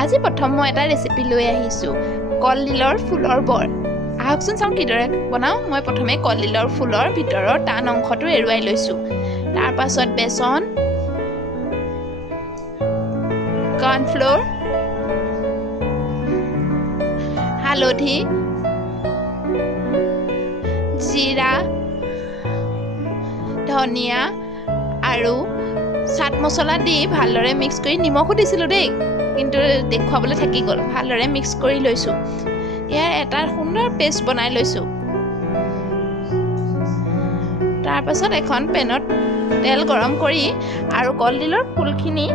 আজি প্ৰথম মই এটা ৰেচিপি লৈ আহিছোঁ কলডিলৰ ফুলৰ বৰ। আহকচোন চাওঁ কিদৰে বনাওঁ। মই প্ৰথমে কলডিলৰ ফুলৰ ভিতৰৰ টান অংশটো এৰুৱাই লৈছোঁ। তাৰ পাছত বেচন, কৰ্ণফ্ল'ৰ, হালধি, জিৰা, ধনিয়া আৰু চাট মছলা দি ভালদৰে মিক্স কৰি নিমখো দিছিলোঁ দেই, কিন্তু দেখুৱাবলৈ থাকি গ'ল। ভালদৰে মিক্স কৰি লৈছোঁ। ইয়াৰ এটা সুন্দৰ পেষ্ট বনাই লৈছোঁ। তাৰপাছত এখন পেনত তেল গৰম কৰি আৰু কলডিলৰ ফুলখিনি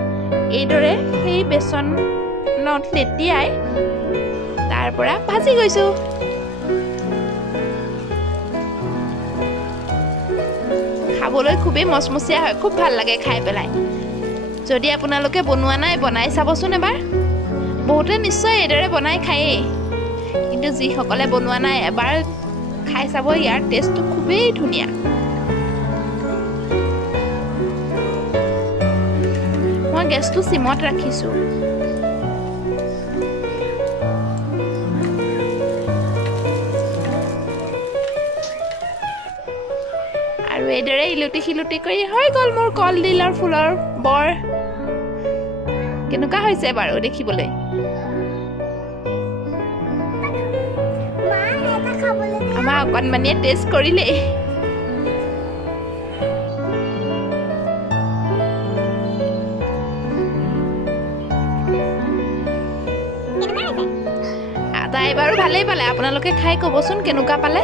এইদৰে সেই বেচনত লেটিয়াই তাৰ পৰা ভাজি গৈছোঁ। খাবলৈ খুবেই মচমচীয়া হয়, খুব ভাল লাগে খাই পেলাই। যদি আপোনালোকে বনোৱা নাই, বনাই চাবচোন এবাৰ। বহুতে নিশ্চয় এইদৰে বনাই খায়েই, কিন্তু যিসকলে বনোৱা নাই এবাৰ খাই চাব। ইয়াৰ টেষ্টটো খুবেই ধুনীয়া। মই গেছটো চিমত ৰাখিছোঁ। আৰু এইদৰে ইলুটি শিলুটি কৰি হৈ গ'ল মোৰ কলডিলৰ ফুলৰ বৰ। কেনেকুৱা হৈছে বাৰু দেখিবলৈ? আমাৰ অকণমানিয়ে টেষ্ট কৰিলেই। তাই বাৰু ভালেই পালে। আপোনালোকে খাই ক'বচোন কেনেকুৱা পালে।